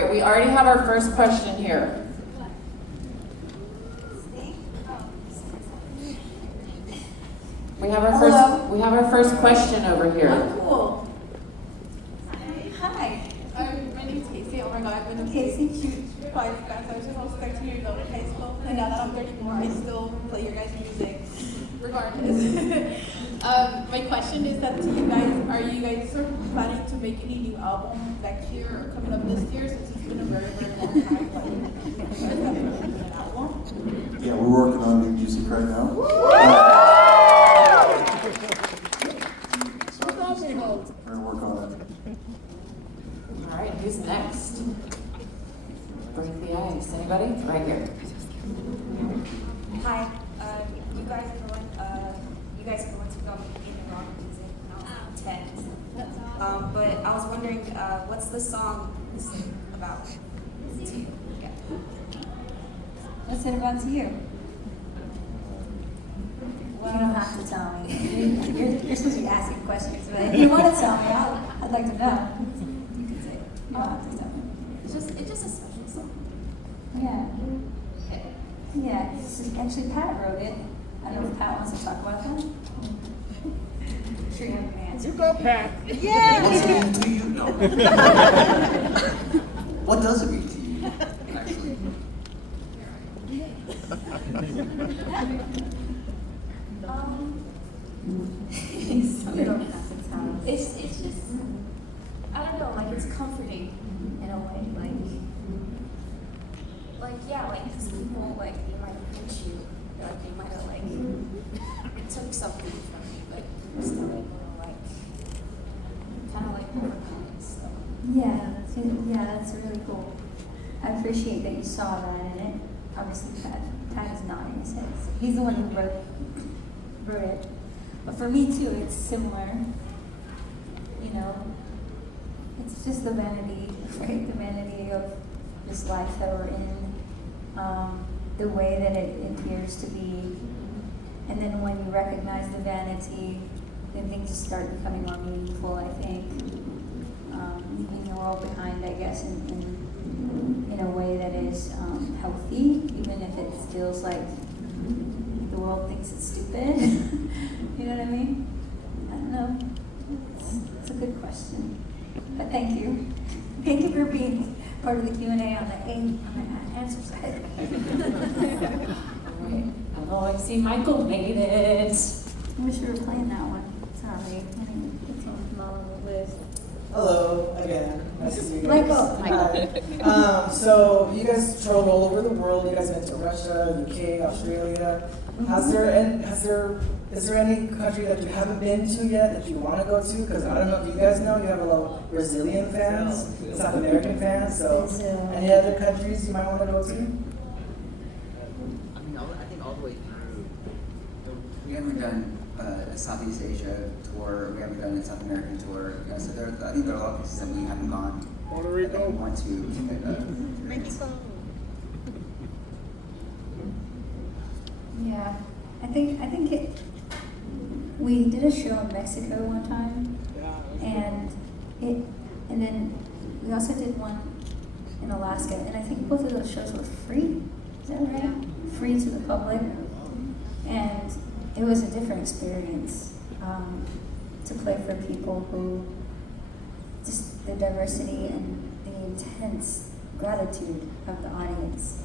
right, we already have our first question here. We have our first question over here. Oh, cool. Hi. My name's Casey. Oh my god, I've been a huge Flyleaf fan. So I was just almost 13 years old in high school. And now that I'm 34, I still play your guys' music regardless. My question is that to you guys, are you guys sort of planning to make any new album next year or coming up this year, since it's been a very, very long time? Like, you guys haven't released an album? Yeah, we're working on new music right now. We're gonna work on it. All right, who's next? Break the ice. Anybody? Right here. Hi, you guys are going to go in rock music when I was 10. But I was wondering, what's the song about to you? Yeah. What's it about to you? Well, you don't have to tell me. You're supposed to be asking questions, but if you want to tell me, I'd like to know. You can say it. You don't have to tell me. It's just a special song. Yeah. Yeah, actually Pat wrote it. I don't know if Pat wants to talk about that. I'm sure you have an answer. You go, Pat. Yeah! What's it mean to you? No. What does it mean to you, actually? You don't have to tell us. It's just, I don't know, like it's comforting in a way, like yeah, like these people, like they might have hurt you, like they might have like took something from you, but you're still able to like, kind of like overcome it. So That's really cool. I appreciate that you saw that in it. Obviously, Pat is nodding his head. He's the one who wrote it. But for me too, it's similar. You know, it's just the vanity, right? The vanity of this life that we're in, the way that it appears to be, and then when you recognize the vanity, then things just start becoming more meaningful. I think leaving the world behind, I guess, in a way that is healthy, even if it feels like the world thinks it's stupid. You know what I mean? I don't know. It's a good question. But thank you. Thank you for being part of the Q&A on the answer side. All right. Oh, I see Michael made it. I wish we were playing that one. Sorry. I didn't put it on the list. Hello again. Nice to see you guys. Michael. Hi. So you guys traveled all over the world. You guys went to Russia, UK, Australia. Is there any country that you haven't been to yet that you want to go to? Because I don't know if you guys know, you have a lot of Brazilian fans, South American fans. So any other countries you might want to go to? I think all the way through. We haven't done a Southeast Asia tour. We haven't done a South American tour. Yeah, so I think there are a lot of places that we haven't gone. Puerto Rico. That we want to. Yeah. I think we did a show in Mexico one time, and then we also did one in Alaska, and I think both of those shows were free. Is that right? Free to the public, and it was a different experience to play for people who just the diversity and the intense gratitude of the audience.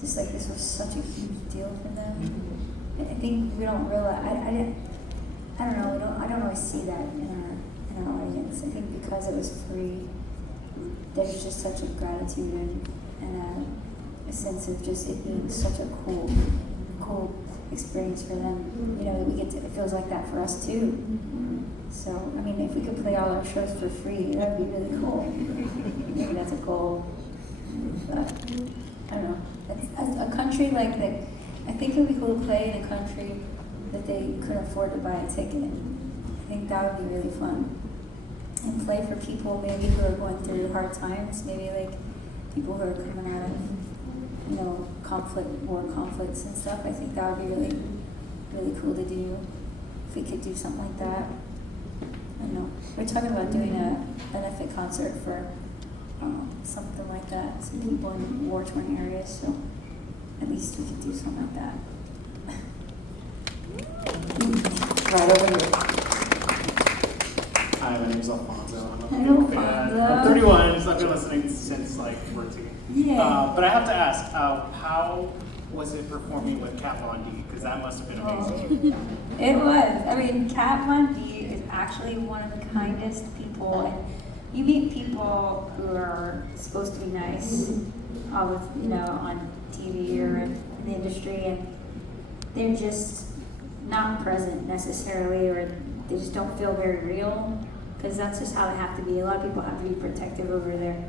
Just like this was such a huge deal for them. I think we don't realize. I don't always see that in our audience. I think because it was free, there's just such a gratitude and a sense of just it being such a cool experience for them. You know, it feels like that for us too. So I mean, if we could play all our shows for free, that would be really cool. Maybe that's a goal. But I don't know. A country like that, I think it would be cool to play in a country that they couldn't afford to buy a ticket. I think that would be really fun. And play for people maybe who are going through hard times, maybe like people who are coming out of, war conflicts and stuff. I think that would be really, really cool to do if we could do something like that. I don't know. We're talking about doing a benefit concert for something like that. Some people in war-torn areas, so at least we could do something like that. Right over here. Hi, my name's Alfonso. I'm a Hello, big fan. Alfonso. I'm 31, so I've been listening since like 14. Yeah. But I have to ask, how was it performing with Kat Von D? Because that must have been amazing. It was. I mean, Kat Von D is actually one of the kindest people, and you meet people who are supposed to be nice, always, on TV or in the industry, and they're just not present necessarily, or they just don't feel very real, because that's just how they have to be. A lot of people have to be protective over their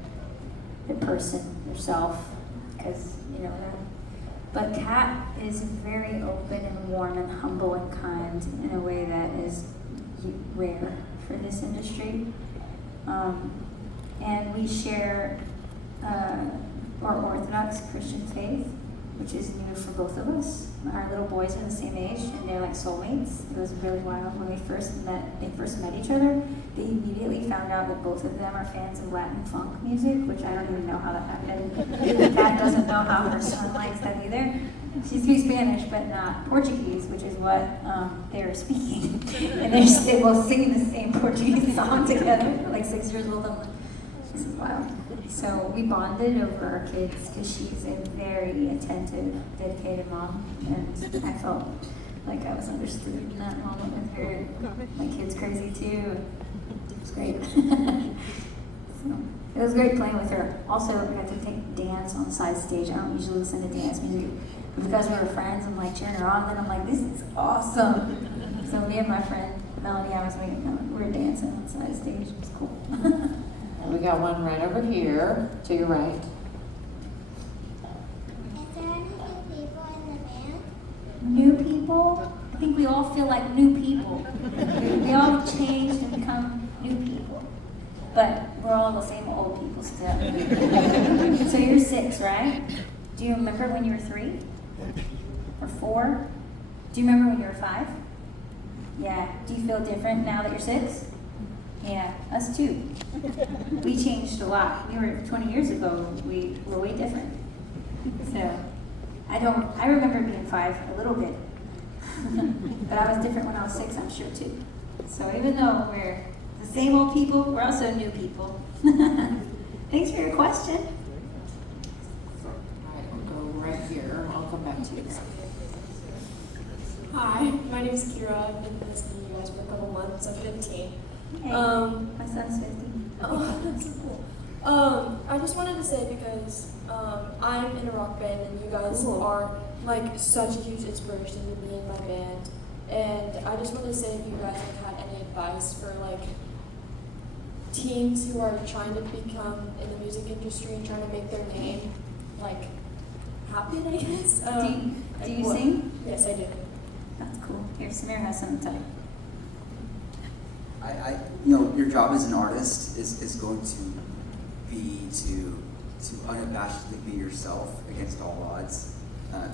person, theirself, because But Kat is very open and warm and humble and kind in a way that is rare for this industry. And we share our Orthodox Christian faith, which is new for both of us. Our little boys are the same age, and they're like soulmates. It was really wild when they first met each other. They immediately found out that both of them are fans of Latin funk music, which I don't even know how that happened. Kat doesn't know how her son likes that either. She speaks Spanish, but not Portuguese, which is what they were speaking. And they both sing the same Portuguese song together, like 6 years old. I'm like, this is wild. So we bonded over our kids because she's a very attentive, dedicated mom, and I felt like I was understood in that moment with her. My kid's crazy too. It was great. So it was great playing with her. Also, we got to take dance on the side stage. I don't usually listen to dance music, but because we were friends, I'm like cheering her on, and I'm like, this is awesome. So me and my friend Melanie, I was waiting, we were dancing on the side stage. It was cool. And we got one right over here to your right. Is there any new people in the band? New people? I think we all feel like new people. We all change and become new people. But we're all the same old people still. So you're 6, right? Do you remember when you were 3? Or 4? Do you remember when you were 5? Yeah. Do you feel different now that you're 6? Yeah, us too. We changed a lot. We were 20 years ago, we were way different. So I remember being 5 a little bit. But I was different when I was 6, I'm sure too. So even though we're the same old people, we're also new people. Thanks for your question. All right, we'll go right here. I'll come back to you. Hi, my name is Kira. I've been listening to you guys for a couple months. I'm 15. Hey, my son's 15. Oh, that's so cool. I just wanted to say because I'm in a rock band and you guys are like such a huge inspiration to me and my band. And I just wanted to say if you guys have had any advice for like teens who are trying to become in the music industry and trying to make their name like happen, I guess. Do you sing? Yes, I do. That's cool. Here, Samir has something to tell you. Your job as an artist is going to be to unabashedly be yourself against all odds,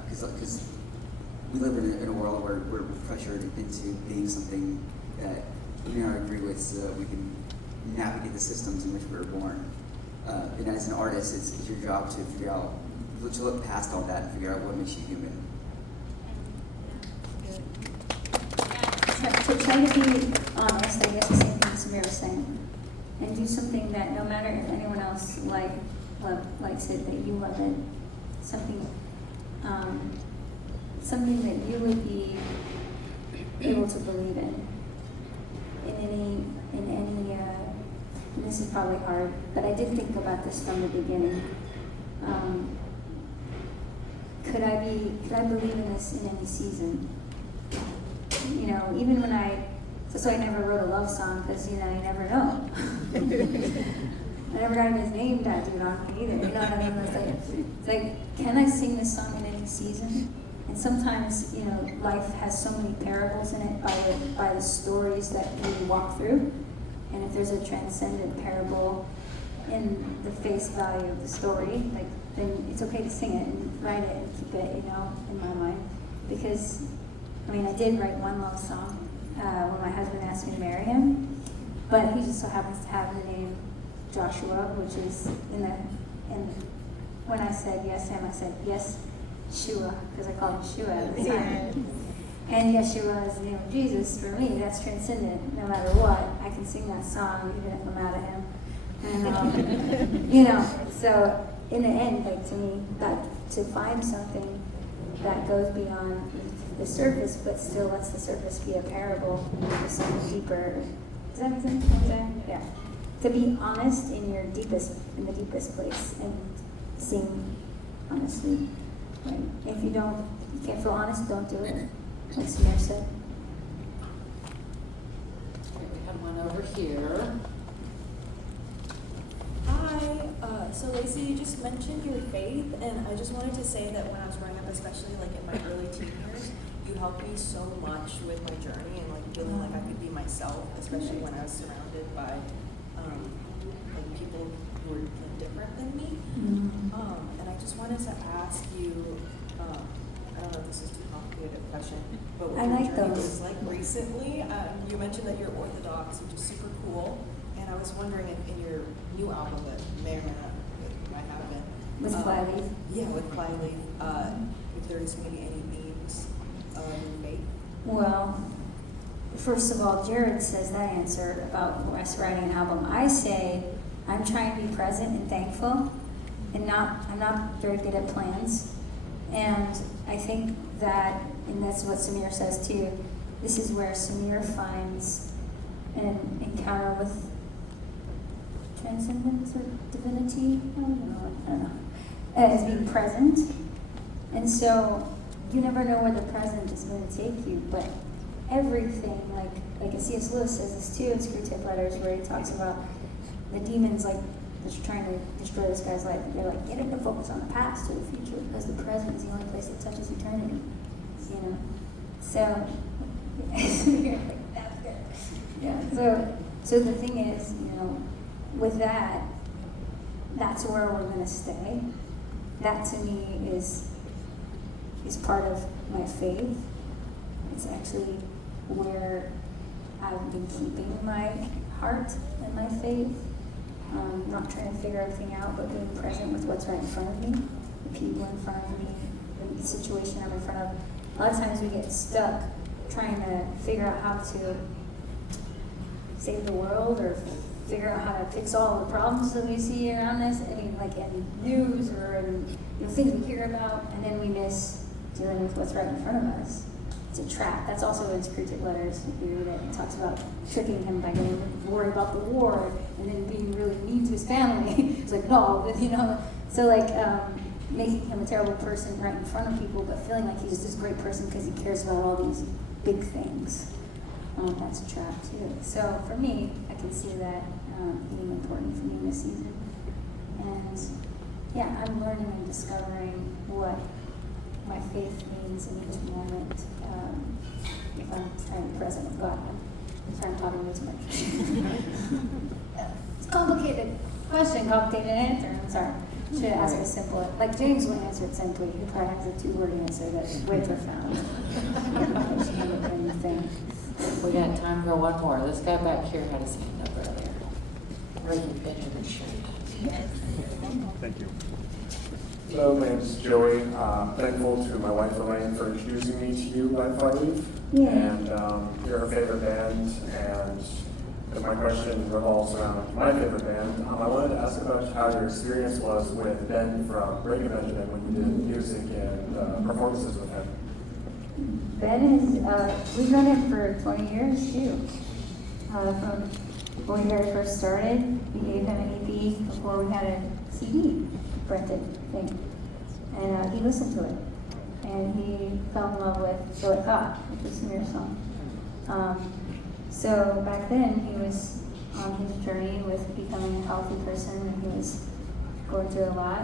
because we live in a world where we're pressured into being something that we may not agree with, so that we can navigate the systems in which we were born. And as an artist, it's your job to figure out, to look past all that and figure out what makes you human. So try to be honest, I guess the same thing Samir was saying, and do something that no matter if anyone else likes it, that you love it, something that you would be able to believe in any, and this is probably hard, but I did think about this from the beginning. Could I believe in this in any season? Even when so I never wrote a love song because, you never know. I never got his name tattooed on me either. You know what I mean? It's like, can I sing this song in any season? And sometimes, life has so many parables in it by the stories that we walk through. And if there's a transcendent parable in the face value of the story, then it's okay to sing it and write it and keep it, in my mind. Because I did write one love song when my husband asked me to marry him, But he just so happens to have the name Joshua, which is and when I said yes to him, I said yes, Shua, because I call him Shua at the time. And Yeshua is the name of Jesus. For me, that's transcendent. No matter what, I can sing that song even if I'm mad at him. And you know, so in the end, like to me, that to find something that goes beyond the surface, but still lets the surface be a parable with something deeper. Does that make sense? Yeah. To be honest in the deepest place, and sing honestly. Right? If you can't feel honest, don't do it. Like Samir said. Okay, we had one over here. Hi. So Lacey, you just mentioned your faith, and I just wanted to say that when I was growing up, especially like in my early teen years, you helped me so much with my journey and like feeling like I could be myself, especially when I was surrounded by like people who were like, different than me. And I just wanted to ask you, I don't know if this is too complicated a question, but what I your like journey those. was like recently. You mentioned that you're Orthodox, which is super cool. And I was wondering if in your new album that may or may not, it might have been. With Flyleaf? Yeah, with Flyleaf. If there's going to be any themes of your faith. Well, first of all, Jared says that answer about us writing an album. I say I'm trying to be present and thankful, and I'm not very good at plans. And I think that, and that's what Samir says too, this is where Samir finds an encounter with transcendence or divinity, I don't know, as being present. And so you never know where the present is going to take you, but everything, like C.S. Lewis says this too in Screwtape Letters, where he talks about the demons like just trying to destroy this guy's life. They're like, get him to focus on the past or the future, because the present is the only place that touches eternity. You know, so you're like, that's good. Yeah. So the thing is, you know, with that, that's where we're going to stay. That to me is part of my faith. It's actually where I've been keeping my heart and my faith. Not trying to figure everything out, but being present with what's right in front of me, the people in front of me, the situation I'm in front of. A lot of times we get stuck trying to figure out how to save the world or figure out how to fix all the problems that we see around us. I mean, like in news or in things we hear about, and then we miss dealing with what's right in front of us. It's a trap. That's also in Screwtape Letters. If you read it, it talks about tricking him by getting worried about the war and then being really mean to his family. It's like, no, but, you know. So like making him a terrible person right in front of people, but feeling like he's this great person because he cares about all these big things. That's a trap too. So for me, I can see that being important for me in this season. And yeah, I'm learning and discovering what my faith means in each moment. If I'm trying to be present with God, I'm sorry I'm talking way too much. It's a complicated question, complicated answer. I'm sorry. Should have asked it simple. Like James would answer it simply. He probably has a 2-word answer that's way profound. We got time for one more. This guy back here had his hand up earlier. Ricky Benjamin shirt. Thank you. Hello, my name is Joey. Thankful to my wife Elaine for introducing me to you by Flyleaf. Yeah. And you're her favorite band, and my question revolves around my favorite band. I wanted to ask about how your experience was with Ben from Brady Benjamin when you did music and performances with him. Ben is, we've known him for 20 years too. From when we very first started, we gave him an EP before we had a CD printed thing. And he listened to it. And he fell in love with So I Thought, which was Samir's song. So back then he was on his journey with becoming a healthy person, and he was going through a lot.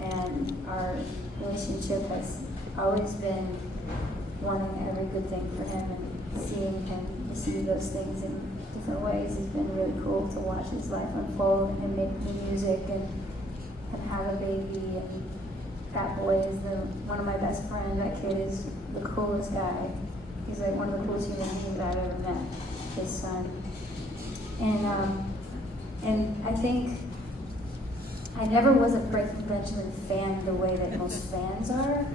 And our relationship has always been wanting every good thing for him, and seeing him receive those things in different ways has been really cool to watch his life unfold and him make new music and have a baby. And that boy is one of my best friends. That kid is the coolest guy. He's like one of the coolest human beings I've ever met. His son. And I think I never was a Breaking Benjamin fan the way that most fans are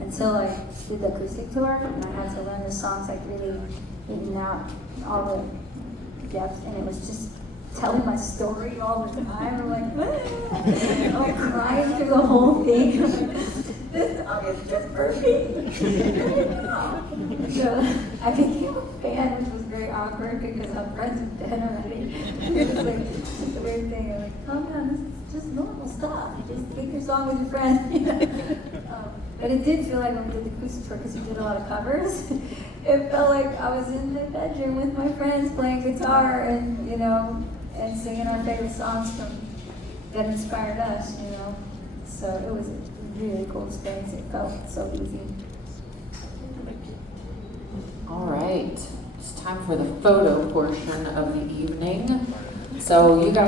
until I did the acoustic tour and I had to learn the songs like really getting out all the depth, and it was just telling my story all the time. I'm like, I'm like crying through the whole thing. I'm like, this song is just for me. So I became a fan, which was very awkward because I'm friends with Ben already. It was like just a weird thing. I'm like, calm down, this is just normal stuff. You just take your song with your friends. But it did feel like when we did the acoustic tour, because we did a lot of covers, it felt like I was in the bedroom with my friends playing guitar and, you know, and singing our favorite songs from that inspired us, you know. So it was a really cool experience. It felt so easy. All right, it's time for the photo portion of the evening. So you guys